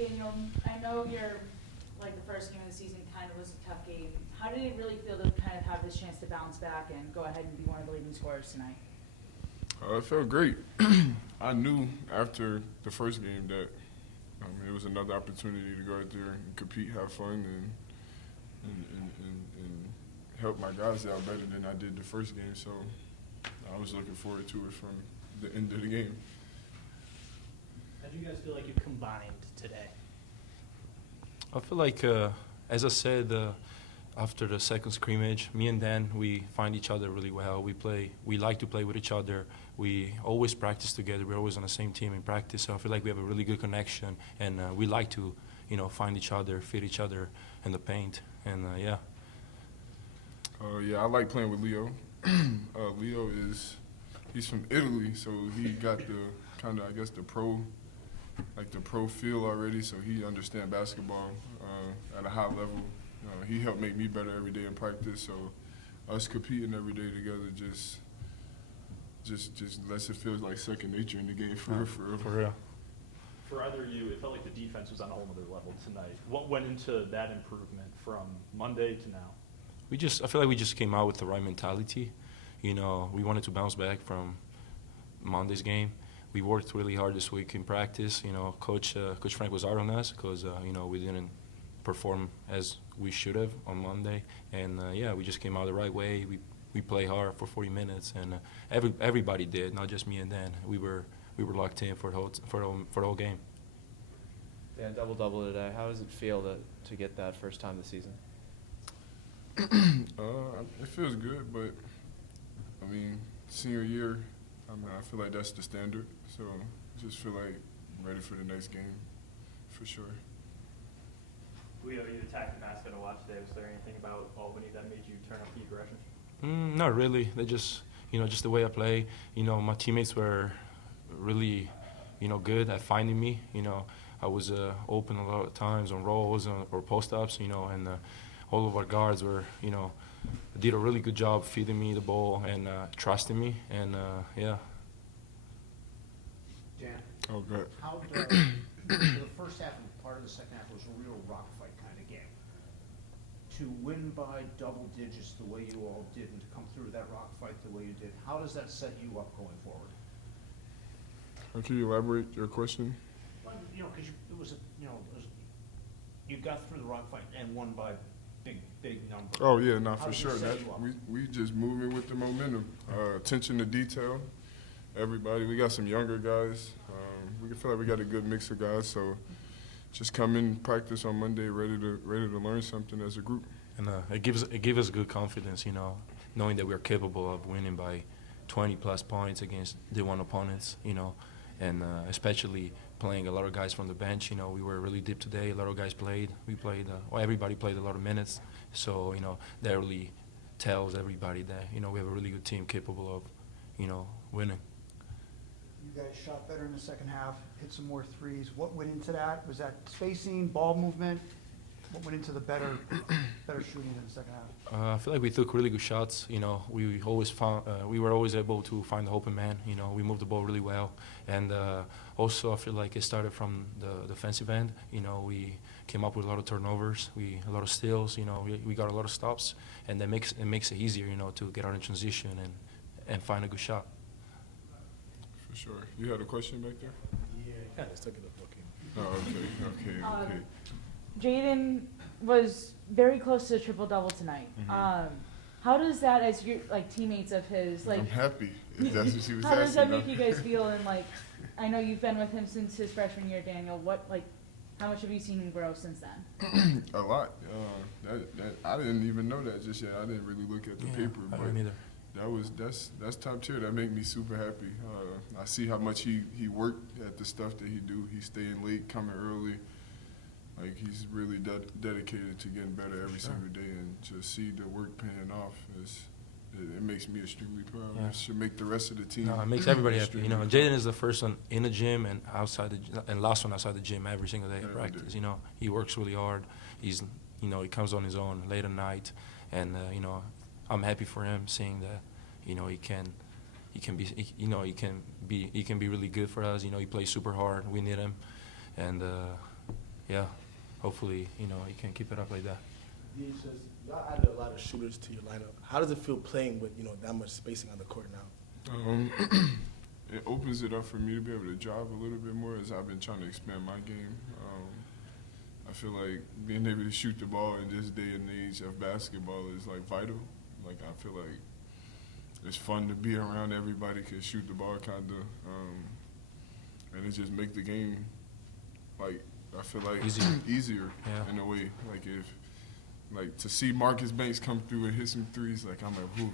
Daniel, I know like the first game of the season kind of was a tough game. How did it really feel to kind of have this chance to bounce back and go ahead and be one of the leading scorers tonight? It felt great. I knew after the first game that it was another opportunity to go out there and compete, have fun, and help my guys out better than I did the first game. So I was looking forward to it from the end of the game. How do you guys feel like you combined today? I feel like, as I said, after the second scrimmage, me and Dan, we find each other really well. We like to play with each other. We always practice together. We're always on the same team in practice. So I feel like we have a really good connection, and we like to, find each other, fit each other in the paint, and yeah. Yeah, I like playing with Leo. Leo he's from Italy, so he got the kind of, I guess, the pro feel already, so he understands basketball at a high level. He helped make me better every day in practice, so us competing every day together just lets it feel like second nature in the game for real. For real. For either of you, it felt like the defense was on a whole other level tonight. What went into that improvement from Monday to now? I feel like we just came out with the right mentality. We wanted to bounce back from Monday's game. We worked really hard this week in practice. Coach Frank was hard on us because we didn't perform as we should have on Monday, and yeah, we just came out the right way. We played hard for 40 minutes, and everybody did, not just me and Dan. We were locked in for the whole game. Dan, double today. How does it feel to get that first time this season? It feels good, but senior year, I feel like that's the standard. So I just feel like I'm ready for the next game, for sure. Leo, you attacked the basket a lot today. Was there anything about Albany that made you turn up the aggression? Not really. They just, just the way I play. My teammates were really, good at finding me. I was open a lot of times on rolls or post-ups, and all of our guards were, did a really good job feeding me the ball and trusting me, and yeah. Dan, Oh, good. how the first half and part of the second half was a real rock fight kind of game. To win by double digits the way you all did and to come through that rock fight the way you did, how does that set you up going forward? Can you elaborate your question? Well, because you got through the rock fight and won by big numbers. Oh yeah, no, How for does it sure. set you up? We just moving with the momentum, attention to detail. Everybody, we got some younger guys. We feel like we got a good mix of guys. So just come in, practice on Monday, ready to learn something as a group. And it gives us good confidence, knowing that we're capable of winning by 20-plus points against D1 opponents, and especially playing a lot of guys from the bench. We were really deep today. A lot of guys played. Everybody played a lot of minutes. So, that really tells everybody that, we have a really good team capable of, winning. You guys shot better in the second half, hit some more threes. What went into that? Was that spacing, ball movement? What went into the better shooting in the second half? I feel like we took really good shots. We always found we were always able to find the open man. We moved the ball really well, and also I feel like it started from the defensive end. We came up with a lot of turnovers, a lot of steals. We got a lot of stops, and that makes it easier. To get out in transition and find a good shot. For sure. You had a question back there? Yeah, kind of stuck in the booking. Oh, okay. Jaden was very close to a triple-double tonight. Mm-hmm. How does that, as your teammates of his, I'm happy. If that's what she was how does that asking. make you guys feel? And I know you've been with him since his freshman year, Daniel. How much have you seen him grow since then? A lot. I didn't even know that just yet. I didn't really look at the paper, I but didn't either. that's top tier. That make me super happy. I see how much he worked at the stuff that he do. He's staying late, coming early. He's really dedicated to getting better every single day, and to see the work paying off it makes me extremely proud. Yeah. It should make the rest of the team. No, it makes everybody happy. extremely proud. Jaden is the first one in the gym and and last one outside the gym every single day in Every practice. day. He works really hard. He comes on his own late at night, and I'm happy for him, seeing that he can be really good for us. He plays super hard. We need him, and yeah, hopefully, you know, he can keep it up like that. D says, y'all added a lot of shooters to your lineup. How does it feel playing with, that much spacing on the court now? It opens it up for me to be able to drive a little bit more as I've been trying to expand my game. I feel like being able to shoot the ball in this day and age of basketball is like vital. Like I feel like it's fun to be around everybody can shoot the ball kinda, and it just make the game like I feel like easier Yeah. in a way. Like like to see Marcus Banks come through and hit some threes, like I'm like, whoo.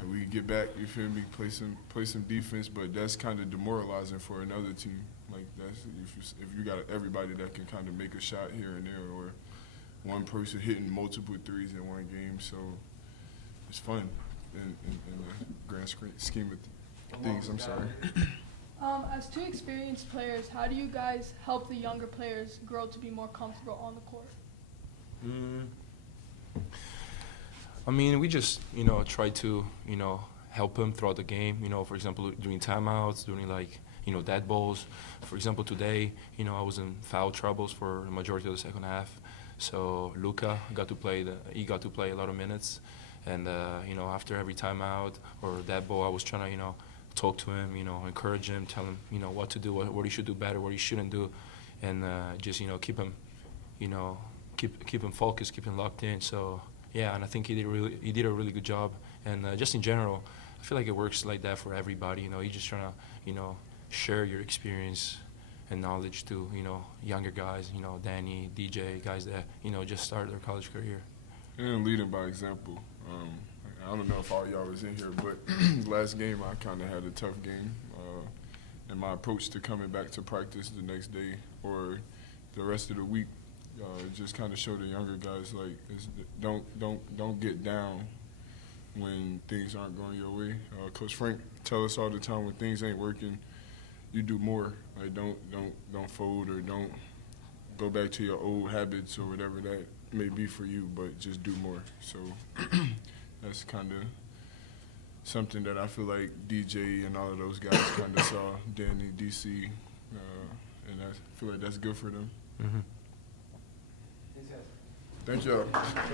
And we get back, you feel me, play some defense, but that's kind of demoralizing for another team. Like that's if you got everybody that can kind of make a shot here and there, or one person hitting multiple threes in one game, so it's fun in the grand scheme of things. I'm sorry. As two experienced players, how do you guys help the younger players grow to be more comfortable on the court? I mean, we just, try to, help him throughout the game. For example, during timeouts, during dead balls. For example, today, I was in foul troubles for the majority of the second half. So Luka got to play a lot of minutes. And, after every timeout or dead ball, I was trying to, talk to him, encourage him, tell him, what to do, what he should do better, what he shouldn't do. And just, keep him, keep him focused, keep him locked in. So, yeah, and I think he did a really good job. And just in general, I feel like it works like that for everybody. You're just trying to, share your experience and knowledge to, younger guys, Danny, DJ, guys that, just started their college career. And leading by example. I don't know if all y'all was in here, but last game I kind of had a tough game. And my approach to coming back to practice the next day or the rest of the week, just kind of show the younger guys like don't get down when things aren't going your way. Coach Frank tell us all the time when things ain't working, you do more. Like don't fold or don't go back to your old habits or whatever that may be for you, but just do more. So that's kind of something that I feel like DJ and all of those guys kind of saw, Danny, DC, and I feel like that's good for them. Mm-hmm. Thank y'all.